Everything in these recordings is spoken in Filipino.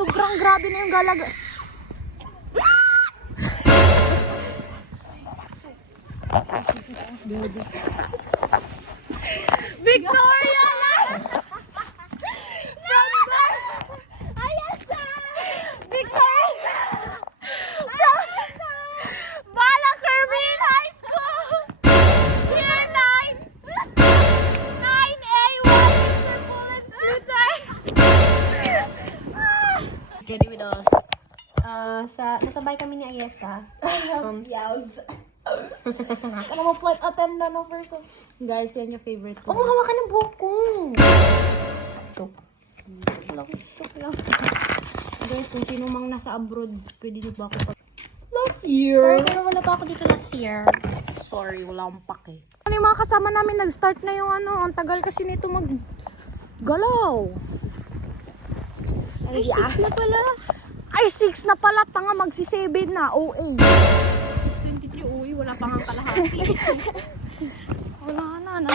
Sobrang grabe na yung galag. Victoria lang! Number! Ayan siya! Victoria! From Bala Kerwin High School! Year 9! 9A1 Mr. Bullets Tutor! Ready with us? Nasabay kami ni Ayesa. Yes. Ano mo flight attendant no first? Guys, yan yung favorite ko. Hawa ka ng buhok ko. Tok lang. Guys, kung sino mang nasa abroad, pwede niyo ba ako last year? Sorry, pero wala pa ako dito last year. Sorry, wala akong pake. Ano yung mga kasama namin, nag-start na yung ano, ang tagal kasi nito mag-galaw. Ay, 6 na pala. Ay, 6 na pala, tanga magsi-7 na, OA. 23, uy, wala pa nga kalahati. Wala na.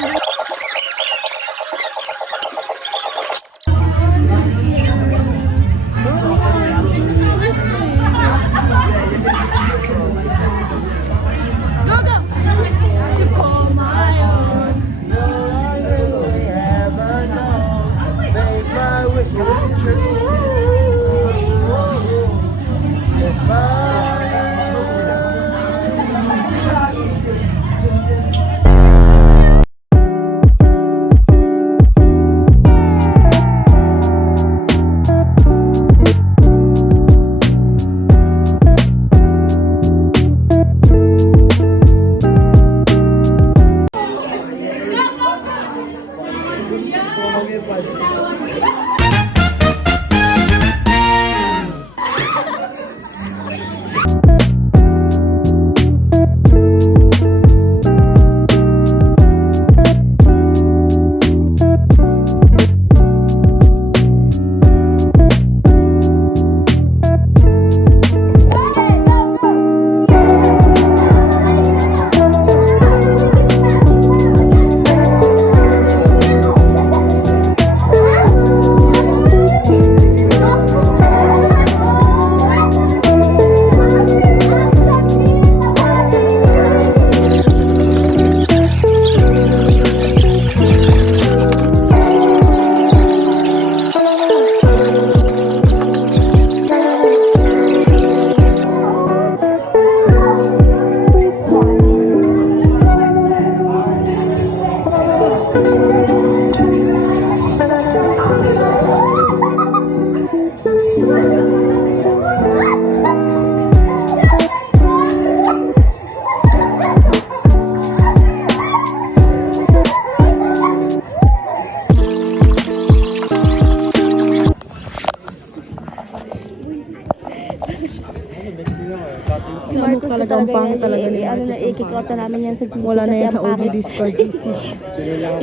Si Marcos talagang pang talaga ni ano na ikikota namin yan sa GC. Wala na yan sa OG Discord GC.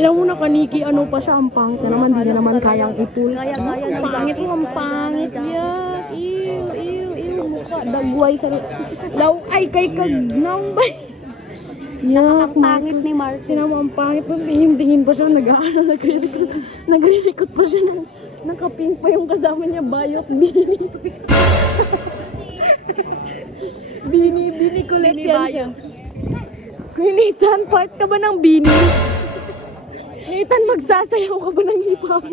Ilang muna kaniki, ano pa siya, ang pangit na naman, di na naman kayang ipul. Kaya Ang pangit mo, ang pangit yan. Ew, mukha, dagway sa... Law, ay, kay kagnang ba? Nakakapangit ni Marcos. Tinan mo, ang pangit mo, tingin pa siya, nagre-record pa siya ng nakapink pa yung kasama niya, bayot, bini. Bini kulit yan siya. Nathan, part ka ba ng bini? Nathan, magsasayaw ka ba ng hip-hop?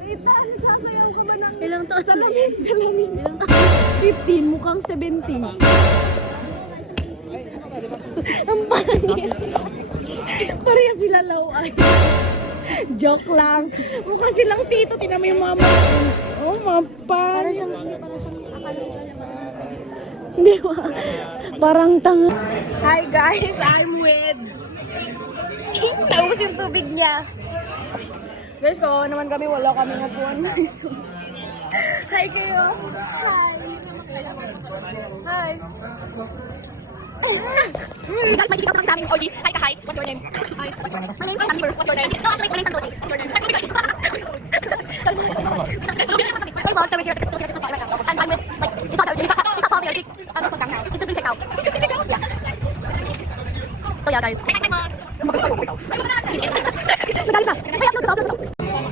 Nathan, sasayaw ka ba ng... Ilang taon? Salamin. 15, mukhang 17. Ang pangit. Pareha sila laway. Joke lang. Mukha silang tito. Tinan mo yung mama. Oh, mapa. Parang siyang akala. Hindi ba? Parang tanga. Hi guys, I'm with... Naubos yung tubig niya. Guys, kawawa naman kami. Wala kami napuan. Hi kayo. Hi. Guys, may kikita kami sa aming OG. Hi ka, hi. What's your name? Hi. What's your name? My name's Amber. What's your name? No, actually, my name's Sandozi. What's your name? Hey, vlog. So we're here at the Christmas spot right now. And I'm with, like, it's not OG. It's not Paul the OG. This one now. It's just been picked out. Yes. So yeah, guys. Hi, vlog.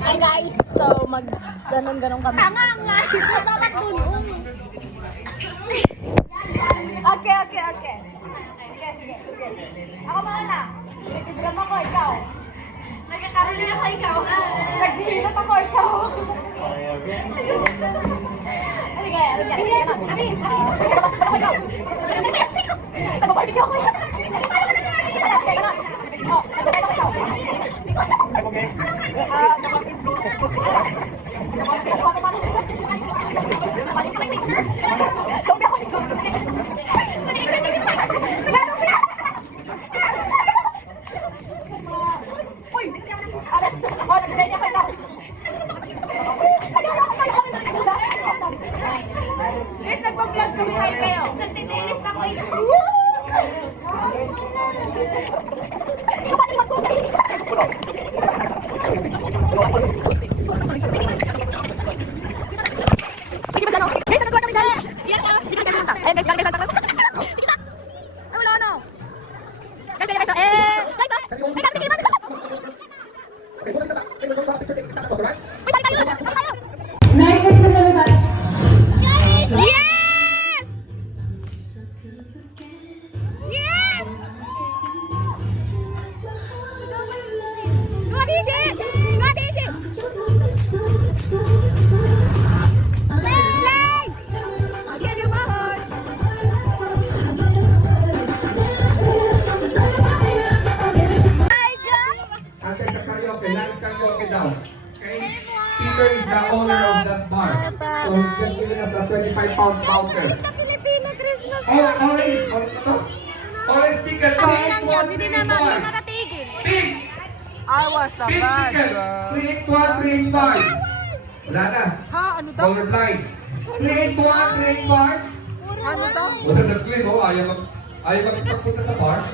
Hi guys, so ano ganon kami. Tanga nga! Dapat dun. Okay. Sige. Ako mauna. Nag-drum ako, ikaw. Nagkakaroon ako ikaw. Naghihilot ako, ikaw. Sige. Nag-barbecue ako. Guys, nagpa-vlog kami kayo. Nagtitilis ako ikaw. Ayun guys, galing kay Santa Cruz. Sige na! Ay, wala na. Guys, sige. After the karaoke, live karaoke daw. Okay? Peter is the owner of that bar. So he's just giving us a 25-pound voucher. Filipino Christmas. Orange! Orange chicken! Hindi naman maratigil. Pink! Pink chicken! 381, 385. Wala na. Ha? Ano daw? Colorblind. 381, 385. Ano daw? Wala nag-claim, oh. Ayaw mag-stop punta sa bar.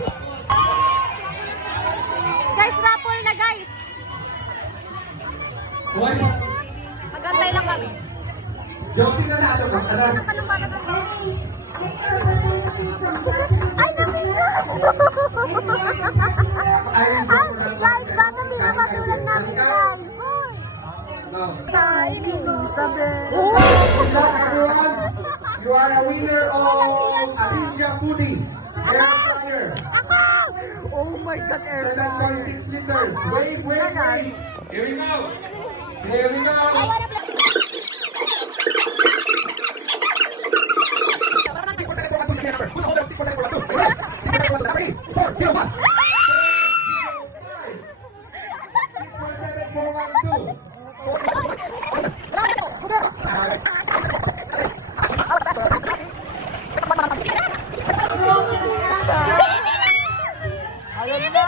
Guys, raffle na guys. Why? Magantay lang kami. Josie na nato ba? Ano? Ay, nabigyan! Guys, baka pinapatulan namin guys. No. Hi, Elizabeth. Everyone, you are a winner of Asinja Foodie. Air fryer. Oh my God, Erna. 7.6 liters. Wait. Here we go. Ayun na! Bibe!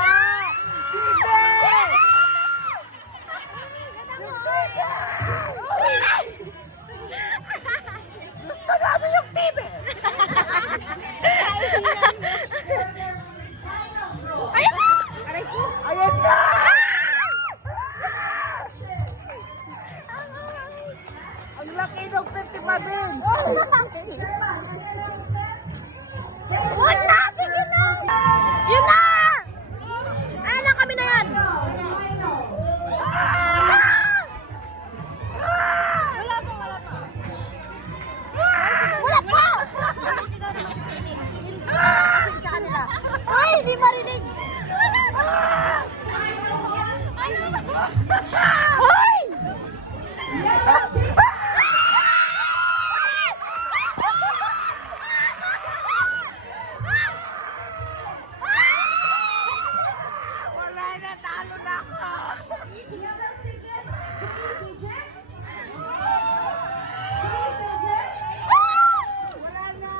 Gusto namin yung TV! Ayun na! Ayun na! Ang laki ng 50 bins! Wala! Sige na! Yun na! Ay, na kami na yan! Wala pa! Wala pa! Ay, hindi marinig! Ay! Wala na, talo na ako! Wala na!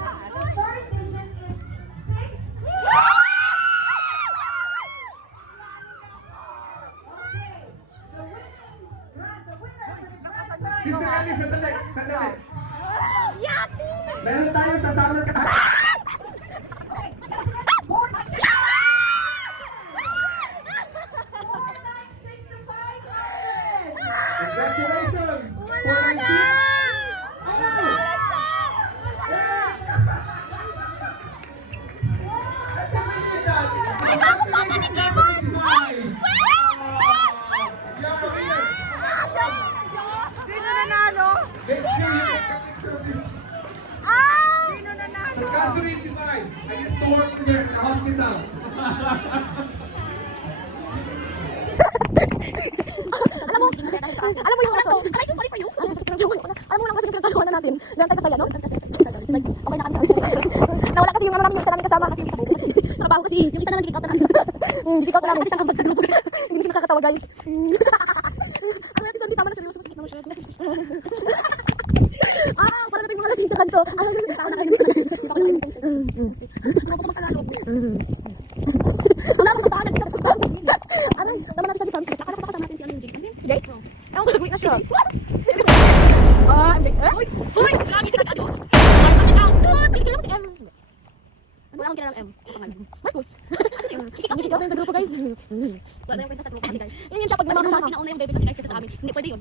Sister Alice, sandali. Yati! Meron tayo sa summer kasama. Congratulations! Wala na! Ay, bago pa ka ni Kevin! Ay! Sino na natin. Ganun tayo kasaya, no? Okay na kami sa nawala kasi yung ano namin, yung isa namin kasama kasi yung isa buo kasi trabaho kasi yung isa na nag-geek out na namin. Geek out na namin kasi siya nambag sa grupo. Hindi siya nakakatawa, guys. Ano natin, sorry, tama na seryoso, masakit naman siya. Para natin mga lasing sa kanto. Tao na kayo sa kanto. Wala akong kataan, nagkakataan sa gilid. Aray, naman natin sa gitara. Nakala ko kasama natin si ano yung Jake. Si Jake? Ewan ko, nag-wait na siya. MJ. Uy! Lagi sa katos. Sige, kailangan si M. Wala akong kilala ng M. Marcos. Nagkikita tayo sa grupo, guys. Wala tayong kwenta sa grupo kasi, guys. Yun siya, pag may mga kasama. Pinauna yung baby kasi, guys, kasi sa amin. Hindi pwede yun.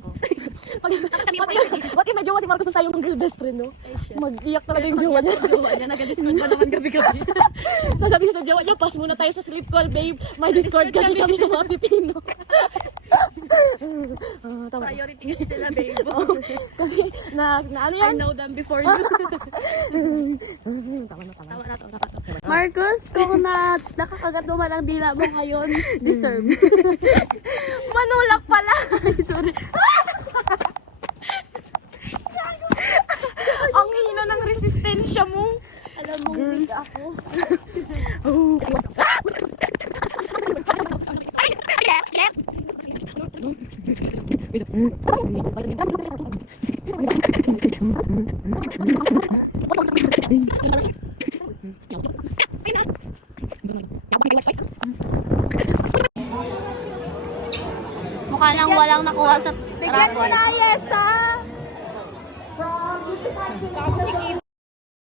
What if may jowa si Marcos na tayo ng girl best friend, no? Mag-iyak talaga yung jowa niya. Nag-discord pa naman gabi-gabi. Sasabihin sa jowa niya, pass muna tayo sa sleep call, babe. May Discord kasi kami ng mga Pilipino. Tama. Priority sila, babe. Kasi, ano I yan? know them before you. Tama na. Tawa na to. Marcos, kung nakakagat naman ang dila mo ngayon, deserve. Manulak pala. Sorry. Ang hina ng resistensya mo. Alam mo, weak ako. Mukha lang walang nakuha sa Bigyan mo raffle. na, yes, ha?